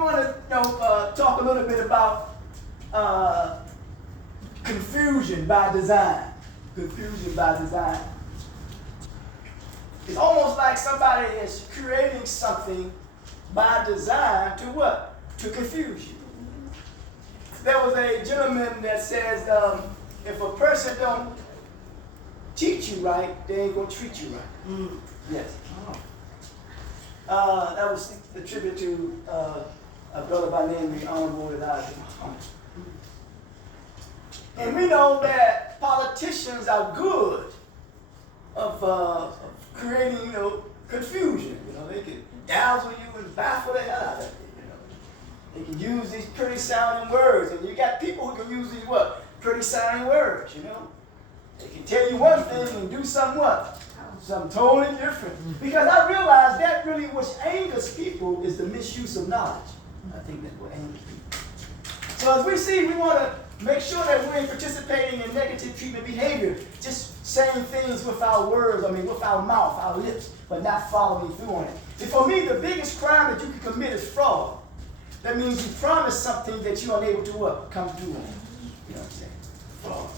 want to talk a little bit about confusion by design. Confusion by design. It's almost like somebody is creating something by design to what? To confuse you. There was a gentleman that says, if a person don't teach you right, they ain't gonna treat you right. Yes. That was the tribute to a brother by the name of the Honorable Elijah Muhammad. And we know that politicians are good of creating, confusion. They can dazzle you and baffle the hell out of you. They can use these pretty sounding words, and you got people who can use these what? Pretty sounding words. They can tell you one thing and do something what? Something totally different. Because I realize that really which angers people is the misuse of knowledge. I think that's what angers people. So as we see, we want to make sure that we ain't participating in negative treatment behavior, just saying things with our words, with our mouth, our lips, but not following through on it. And for me, the biggest crime that you can commit is fraud. That means you promise something that you're unable to come through on. You know what I'm saying? Fraud.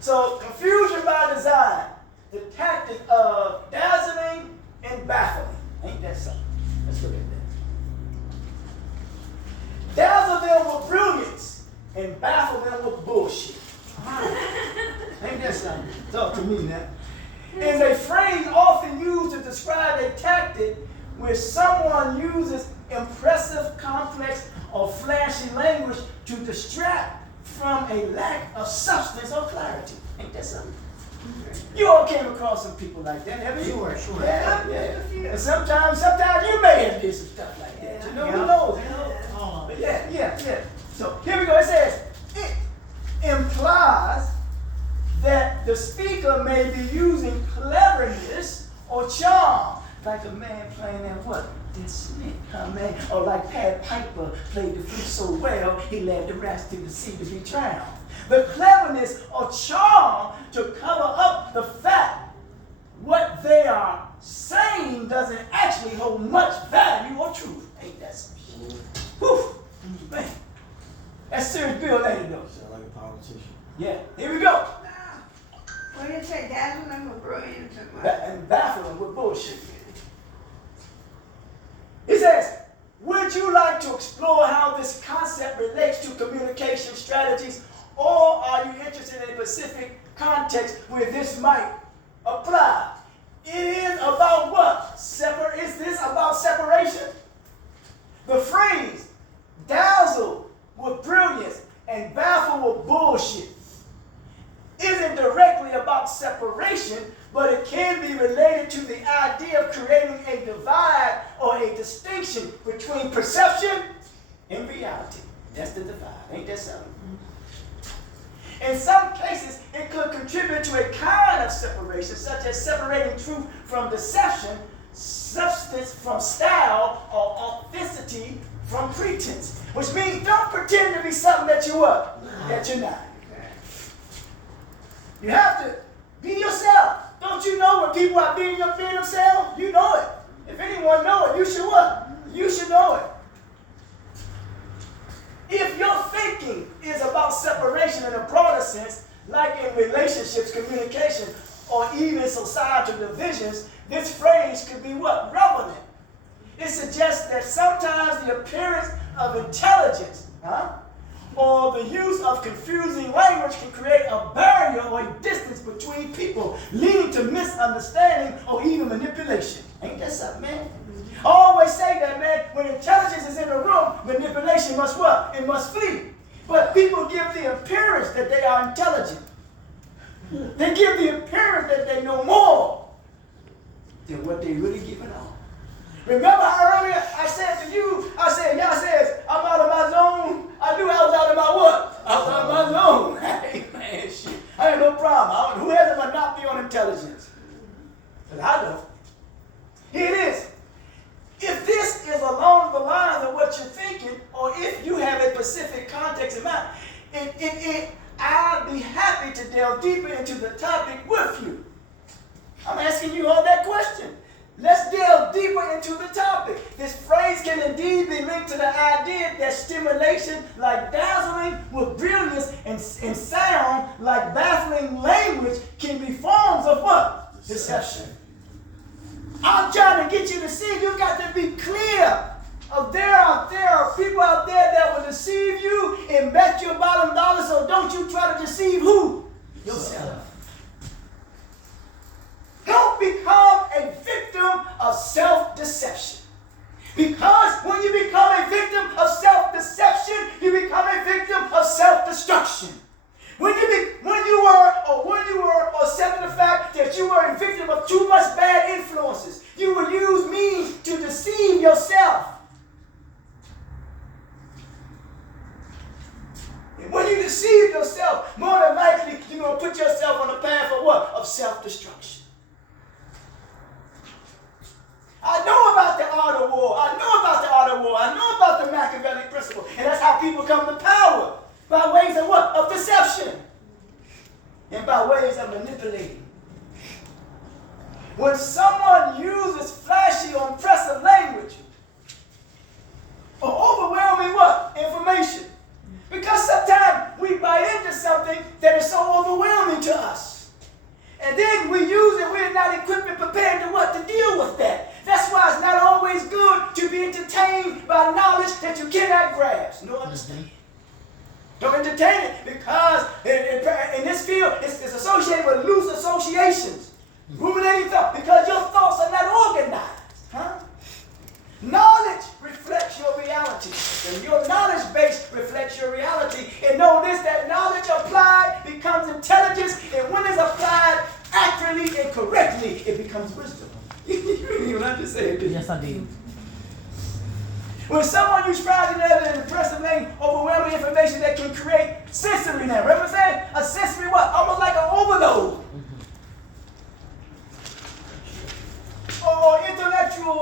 So confusion by design, the tactic of dazzling and baffling. Ain't that something? Let's look at that. Dazzle them with brilliance and baffle them with bullshit. Ain't that something? Talk to me now. And a phrase often used to describe a tactic where someone uses impressive, complex, or flashy language to distract from a lack of substance or clarity. Ain't that something? You all came across some people like that, haven't you? Sure. Yeah. And sometimes you may have did some stuff like that. Who knows? But yeah. So here we go. It says, it implies that the speaker may be using cleverness or charm, like a man playing that what? That Smith, man? Or like Pat Piper played the flute so well, he led the rest to the sea to be drowned. The cleverness or charm to cover up the fact what they are saying doesn't actually hold much value or truth. Ain't that some shit? Whew, man. That's serious bill, ain't it though? Sound like a politician. Yeah, here we go. What did you say, dazzle them with brilliance And baffle them with bullshit. He says, would you like to explore how this concept relates to communication strategies, or are you interested in a specific context where this might apply? It is about what? Is this about separation? The phrase, dazzle with brilliance and baffle with bullshit, isn't directly about separation, but it can be related to the idea of creating a divide or a distinction between perception and reality. That's the divide. Ain't that something? In some cases, it could contribute to a kind of separation, such as separating truth from deception, substance from style, or authenticity from pretense. Which means don't pretend to be something that you are, that you're not. You have to be yourself. Don't you know when people are being themselves? You know it. If anyone knows it, you should what? You should know it. If your thinking is about separation in a broader sense, like in relationships, communication, or even societal divisions, this phrase could be what? Relevant. It suggests that sometimes the appearance of intelligence, or the use of confusing language can create a barrier or a distance between people, leading to misunderstanding or even manipulation. Ain't that something, man? I always say that, man, when intelligence is in the room, manipulation must what? It must flee. But people give the appearance that they are intelligent. They give the appearance that they know more than what they really giving on. Remember how earlier I said to you, y'all says, I'm out of my zone. I knew I was out of my what? I was out of my zone. Hey, man, shit. I had no problem. Who has a monopoly on intelligence? But I don't. Here it is. If this is along the lines of what you're thinking, or if you have a specific context in mind, I'll be happy to delve deeper into the topic with you. I'm asking you all that question. Let's delve deeper into the topic. This phrase can indeed be linked to the idea that stimulation, like dazzling with brilliance, and sound, like baffling language, can be forms of what? Deception. I'm trying to get you to see, you got to be clear. There are people out there that will deceive you and bet your bottom dollar, so don't you try to deceive who? Yourself. Don't become a victim of self-deception. Because when you become a victim of self-deception, you become a victim of self-destruction. When you were accepting the fact that you were a victim of too much bad influences, you will use means to deceive yourself. And when you deceive yourself, more than likely you're going to put yourself on the path of what? Of self-destruction. I know about the art of war. I know about the Machiavellian principle. And that's how people come to power. By ways of what? Of deception. And by ways of manipulating. When someone uses flashy or impressive language or overwhelming what? Information. Because sometimes we buy into something that is so overwhelming to us. And then we use it, we're not equipped and prepared to what? To deal with that. That's why it's not always good to be entertained by knowledge that you cannot grasp nor understand. Don't entertain it because in this field it's associated with loose associations. Ruminating thought because your thoughts are not organized. Knowledge reflects your reality. And your knowledge base reflects your reality. And know this, that knowledge applied becomes intelligence. And when it's applied accurately and correctly, it becomes wisdom. You didn't even understand it. Yes, I did. When someone uses flashy and impressive language, overwhelming information that can create sensory now. Remember saying? A sensory what? Almost like an overload. Or intellectual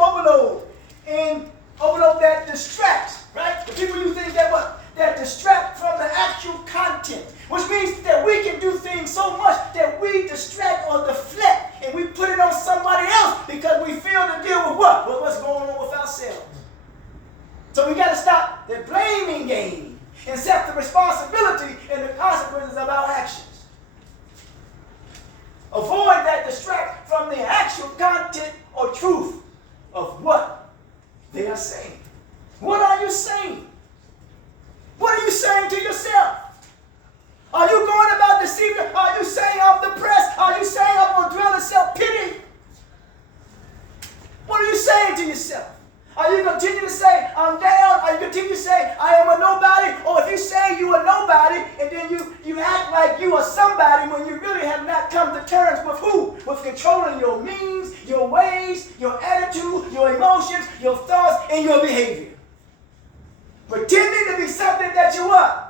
overload. And overload that distracts, right? The people use things that what? That distract from the actual content. Which means that we can do things so much that we distract or deflect and we put it on somebody else because we fail to deal with what? With what's going on with ourselves. So we got to stop the blaming game and accept the responsibility and the consequences of our actions. Avoid that distract from the actual content or truth of what they are saying. What are you saying? What are you saying to yourself? Are you going about deceiving? Are you saying I'm depressed? Are you saying I'm going to dwell in self-pity? What are you saying to yourself? Are you continue to say I'm down? Are you continue to say I am a nobody? Or if you say you are nobody and then you act like you are somebody when you really have not come to terms with who? With controlling your means, your ways, your attitude, your emotions, your thoughts, and your behavior. Pretending to be something that you are.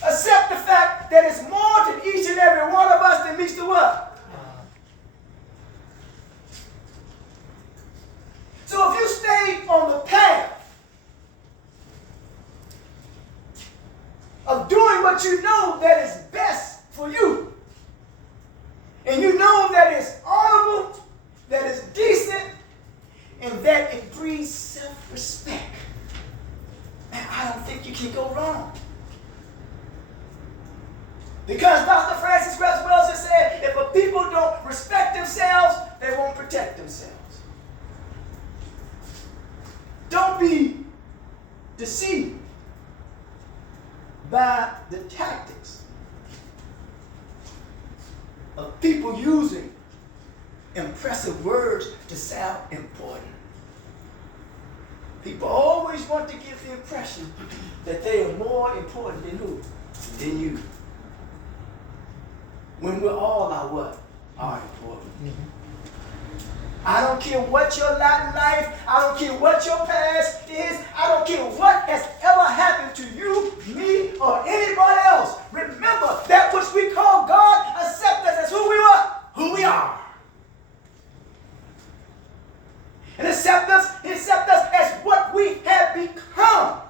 Accept the fact that it's more to each and every one of us than meets the what? So if you stay on the path of doing what you know that is best for you, and you know that it's honorable, that it's decent, and that it breeds self-respect, man, I don't think you can go wrong. Because Dr. Francis Wells has said, if a people don't respect themselves, they won't protect themselves. Don't be deceived by the tactics of people using impressive words to sound important. People always want to give the impression that they are more important than who? Than you. When we're all are what? Are important. I don't care what your lot in life, I don't care what your past is, I don't care what has ever happened to you, me, or anybody else. Remember, that which we call God accepts us as who we are. Who we are. And accept us as what we have become.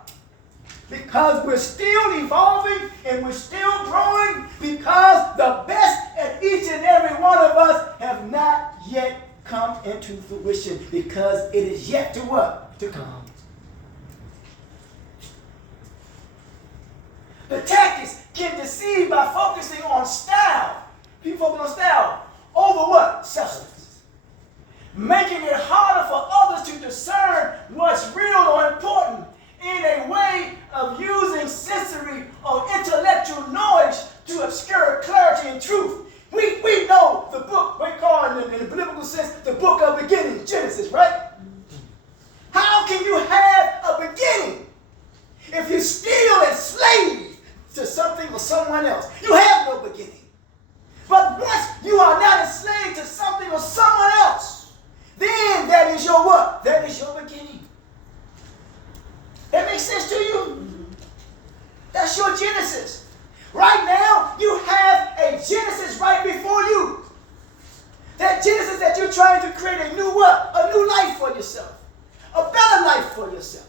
Because we're still evolving and we're still growing, because the best and each and every one of us have not yet come into fruition because it is yet to what? To come. The tactics can deceive by focusing on style. People focus on style over what? Substance. Making it harder for others to discern what's real or important in a way of using sensory or intellectual knowledge to obscure clarity and truth. We know the book, we call it in the biblical sense, the book of beginnings, Genesis, right? How can you have a beginning if you're still enslaved to something or someone else? You have no beginning. But once you are not enslaved to something or someone else, then that is your what? That is your beginning. That makes sense to you? That's your Genesis. Right now, you have a Genesis right before you. That Genesis that you're trying to create a new what? A new life for yourself. A better life for yourself.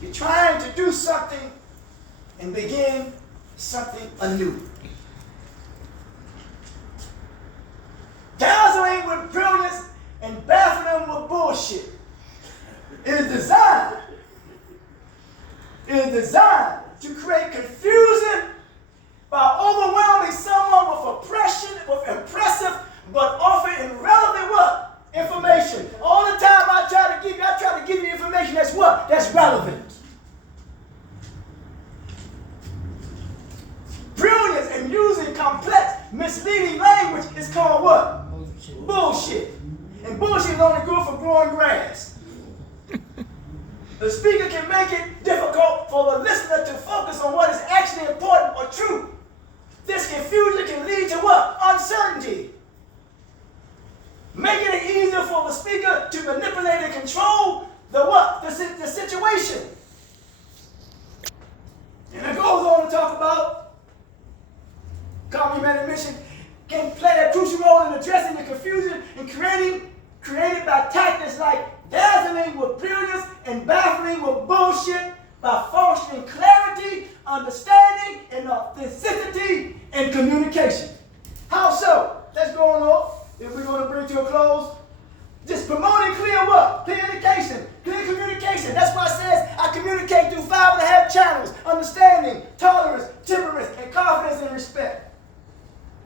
You're trying to do something and begin something anew. Dazzling with brilliance and baffling with bullshit. It is designed to create confusion by overwhelming someone with impressive but often irrelevant what? Information. All the time I try to give you information that's what? That's relevant. Brilliance in using complex, misleading language is called what? Bullshit. And bullshit is only good for growing grass. The speaker can make it difficult for the listener to focus on what is actually important or true. This confusion can lead to what? Uncertainty. Making it easier for the speaker to manipulate and control the what? The situation. And it goes on to talk about common mission can play a crucial role in addressing the confusion and created by tactics like dazzling with brilliance and baffling with bullshit by fostering clarity, understanding, and authenticity in communication. How so? Let's go on. If we're going to bring to a close, just promoting clear what? Clear communication. Clear communication. That's why it says I communicate through 5.5 channels: understanding, tolerance, temperance, and confidence and respect.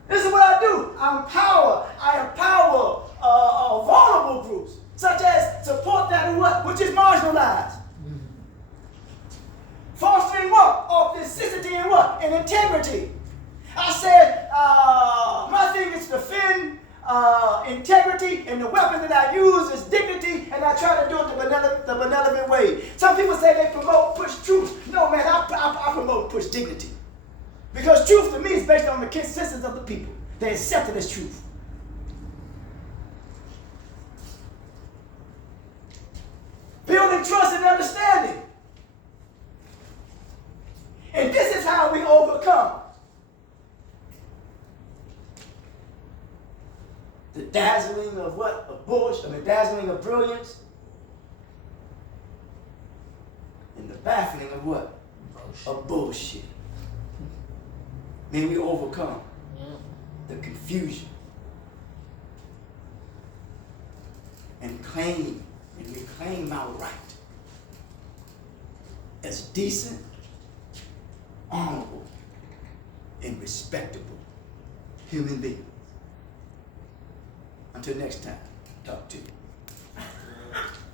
This is what I do. I empower vulnerable groups, such as support that which is marginalized. Fostering what? Authenticity and what? And integrity. I said my thing is to defend integrity, and the weapon that I use is dignity, and I try to do it the benevolent way. Some people say they push truth. No, man, I promote and push dignity. Because truth to me is based on the consensus of the people. They accept it as truth. Building trust and understanding. And this is how we overcome the dazzling of what? Of bullshit, the dazzling of brilliance, and the baffling of what? Of bullshit. May we overcome the confusion and reclaim our right as decent, honorable, and respectable human beings. Until next time, talk to you.